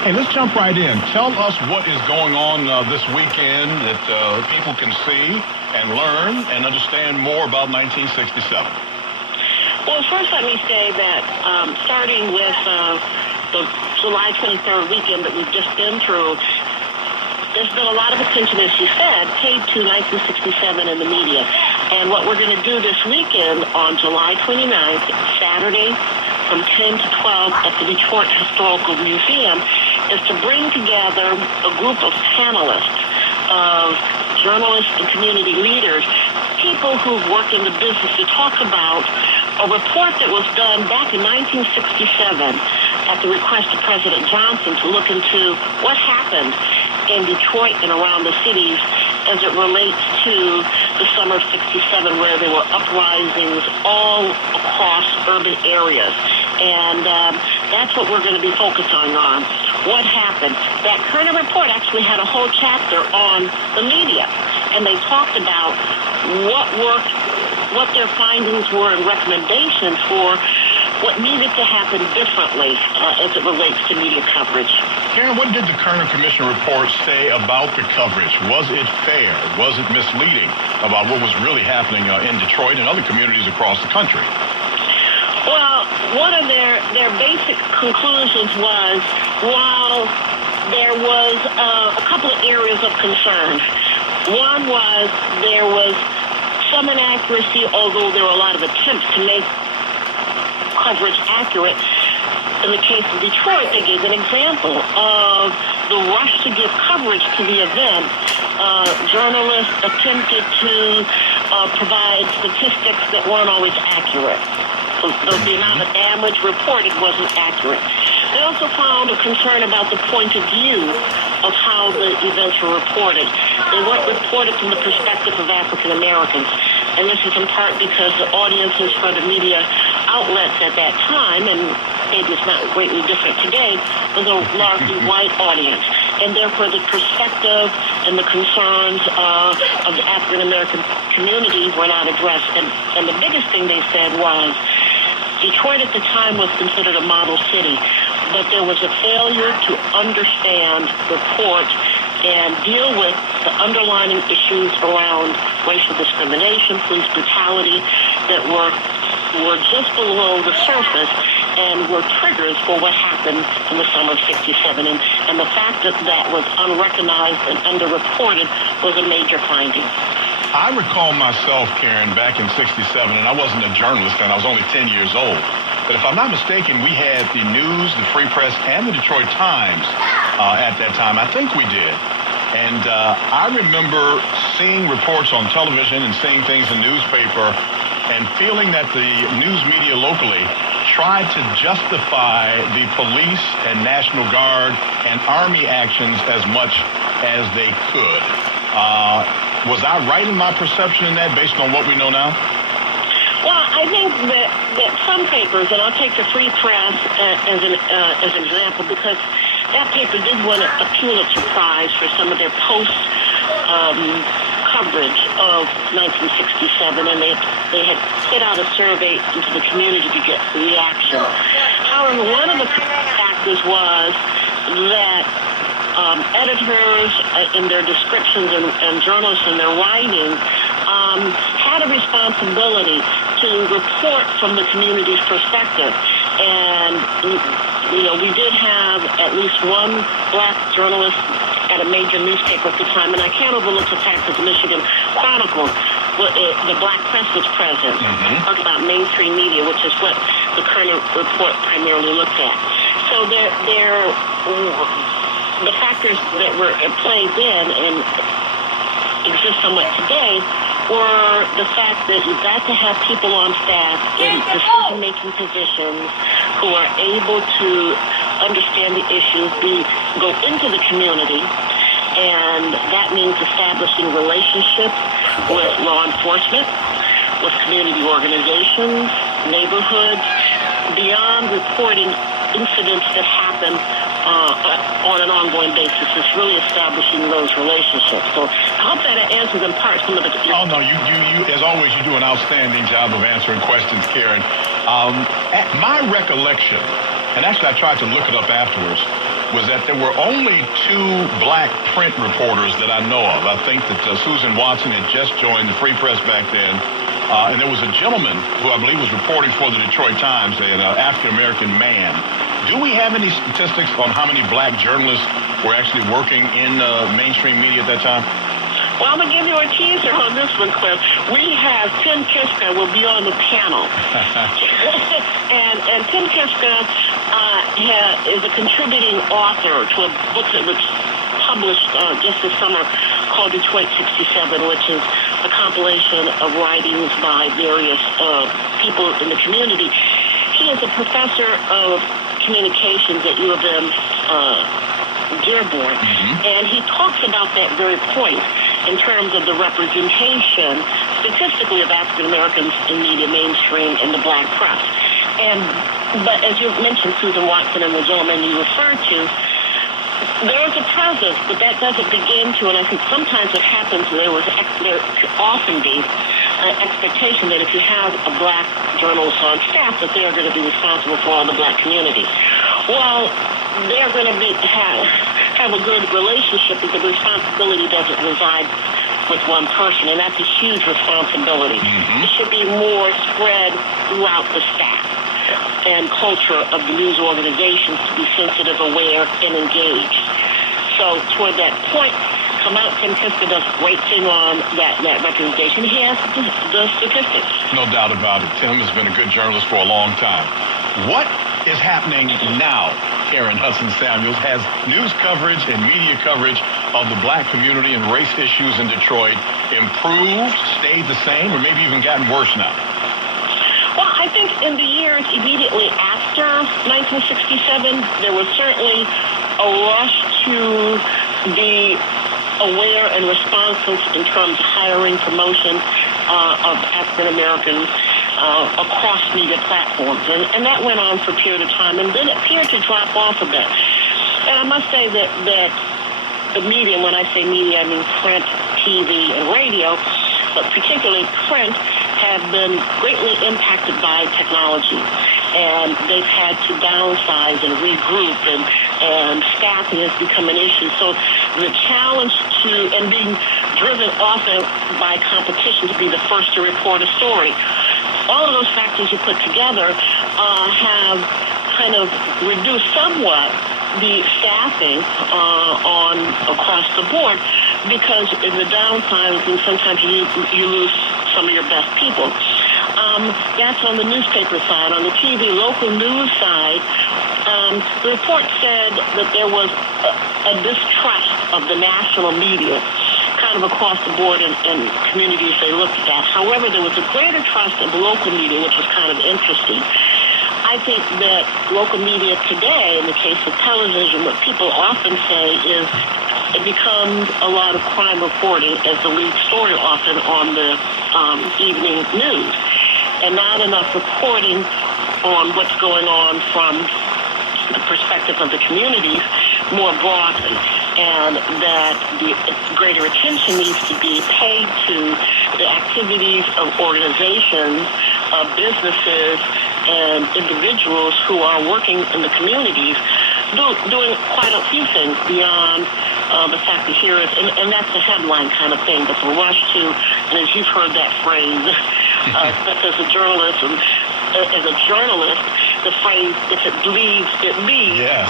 Hey, let's jump right in. Tell us what is going on this weekend that people can see and learn and understand more about 1967. Well, first let me say that starting with the July 23rd weekend that we've just been through, there's been a lot of attention, as you said, paid to 1967 in the media. And what we're going to do this weekend on July 29th, Saturday, from 10 to 12 at the Detroit Historical Museum, is to bring together a group of panelists, of journalists and community leaders, people who've worked in the business, to talk about a report that was done back in 1967 at the request of President Johnson to look into what happened in Detroit and around the cities as it relates to the summer of 67, where there were uprisings all across urban areas. And that's what we're going to be focusing on. What happened? That kind of report actually had a whole chapter on the media. And they talked about what worked, what their findings were, and recommendations for what needed to happen differently as it relates to media coverage. Karen, what did the Kerner Commission report say about the coverage? Was it fair? Was it misleading about what was really happening in Detroit and other communities across the country? Well, one of their basic conclusions was, while there was a couple of areas of concern. One was there was some inaccuracy, although there were a lot of attempts to make coverage accurate. In the case of Detroit, they gave an example of the rush to give coverage to the event. Journalists attempted to provide statistics that weren't always accurate. So the amount of damage reported wasn't accurate. They also found a concern about the point of view of how the events were reported. They weren't reported from the perspective of African Americans. And this is in part because the audiences for the media outlets at that time, and maybe it's not greatly different today, was a largely white audience. And therefore the perspective and the concerns of the African American community were not addressed. And the biggest thing they said was Detroit at the time was considered a model city, but there was a failure to understand, report, and deal with the underlying issues around racial discrimination, police brutality, that were just below the surface and were triggers for what happened in the summer of 67. And the fact that that was unrecognized and underreported was a major finding. I recall myself, Karen, back in 67, and I wasn't a journalist then, I was only 10 years old. But if I'm not mistaken, we had the News, the Free Press, and the Detroit Times at that time. I think we did. And I remember seeing reports on television and seeing things in newspaper and feeling that the news media locally tried to justify the police and National Guard and Army actions as much as they could. Was I right in my perception in that based on what we know now? Well, I think that some papers, and I'll take the Free Press as an example, because that paper did win a Pulitzer Prize for some of their post-coverage of 1967, and they had put out a survey into the community to get reaction. However, one of the factors was that editors in their descriptions and journalists in their writing had a responsibility to report from the community's perspective. And, you know, we did have at least one black journalist at a major newspaper at the time, and I can't overlook the fact that the Michigan Chronicle, the black press was present. Talk about mainstream media, which is what the Kerner report primarily looked at. So the factors that were at play then and exist somewhat today were the fact that you've got to have people on staff in decision-making positions who are able to understand the issues, go into the community, and that means establishing relationships with law enforcement, with community organizations, neighborhoods, beyond reporting incidents that happen on an ongoing basis. It's really establishing those relationships. So I hope that answers in part some of the... Oh, no, you as always, you do an outstanding job of answering questions, Karen. At my recollection, and actually I tried to look it up afterwards, was that there were only 2 black print reporters that I know of. I think that Susan Watson had just joined the Free Press back then. And there was a gentleman who I believe was reporting for the Detroit Times, an African-American man. Do we have any statistics on how many black journalists were actually working in mainstream media at that time? Well, I'm going to give you a teaser on this one, Cliff. We have Tim Kiska will be on the panel. and Tim Kiska is a contributing author to a book that was published just this summer called Detroit 67, which is a compilation of writings by various people in the community. He is a professor of communications at U of M Dearborn, and he talks about that very point in terms of the representation statistically of African Americans in media mainstream and the black press. But as you mentioned, Susan Watson and the gentleman you referred to, there is a presence, but that doesn't begin to, and I think sometimes what happens, there could often be an expectation that if you have a black journalist on staff, that they are going to be responsible for all the black community. Well, they're going to have a good relationship because the responsibility doesn't reside with one person, and that's a huge responsibility. It should be more spread throughout the staff and culture of the news organizations to be sensitive, aware, and engaged. So toward that point, Tim Kiska does a great thing on that representation. He has the statistics. No doubt about it. Tim has been a good journalist for a long time. What is happening now, Karen Hudson Samuels? Has news coverage and media coverage of the black community and race issues in Detroit improved, stayed the same, or maybe even gotten worse now? Well, I think in the years immediately after 1967, there was certainly a rush to be aware and responsive in terms of hiring, promotion of African Americans across media platforms. And that went on for a period of time, and then it appeared to drop off a bit. And I must say that the media, and when I say media, I mean print, TV, and radio, but particularly print, have been greatly impacted by technology. And they've had to downsize and regroup, and staffing has become an issue. So the challenge and being driven often by competition to be the first to report a story, all of those factors you put together have kind of reduced somewhat the staffing on across the board, because in the downsizing, sometimes you lose some of your best people. That's on the newspaper side. On the TV, local news side, the report said that there was a distrust of the national media kind of across the board in communities they looked at. However, there was a greater trust of the local media, which was kind of interesting. I think that local media today, in the case of television, what people often say is it becomes a lot of crime reporting as the lead story often on the evening news, and not enough reporting on what's going on from the perspective of the communities more broadly, and that the greater attention needs to be paid to the activities of organizations, of businesses, and individuals who are working in the communities, doing quite a few things beyond the fact that here is, and that's the headline kind of thing, but the rush to, and as you've heard that phrase, as a journalist, the phrase, if it bleeds, it leads. Yes.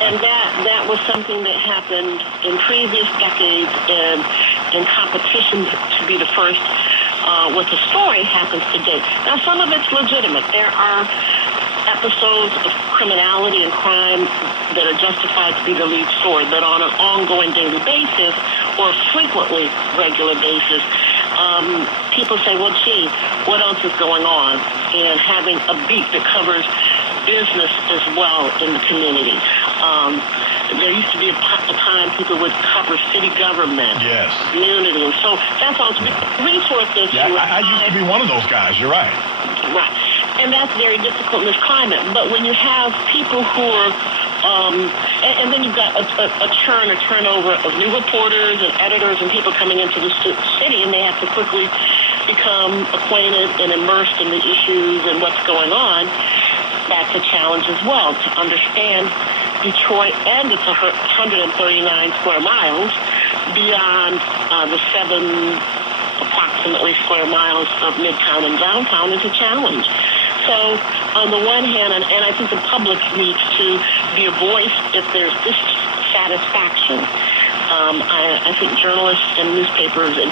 and that was something that happened in previous decades, and competition to be the first with the story happens today. Now, some of it's legitimate. There are episodes of criminality and crime that are justified to be the lead story, but on an ongoing daily basis or frequently regular basis, people say, well, gee, what else is going on? And having a beat that covers business as well in the community. There used to be a time people would cover city government, yes, community, and so that's all. Resources. Yeah, I used to be one of those guys. You're right. Right. And that's very difficult in this climate. But when you have people who are, and then you've got a turnover of new reporters and editors and people coming into the city, and they have to quickly become acquainted and immersed in the issues and what's going on. that's a challenge as well, to understand Detroit and its 139 square miles beyond the 7 approximately square miles of Midtown and downtown is a challenge. So on the one hand, and I think the public needs to be a voice if there's dissatisfaction. I think journalists and newspapers and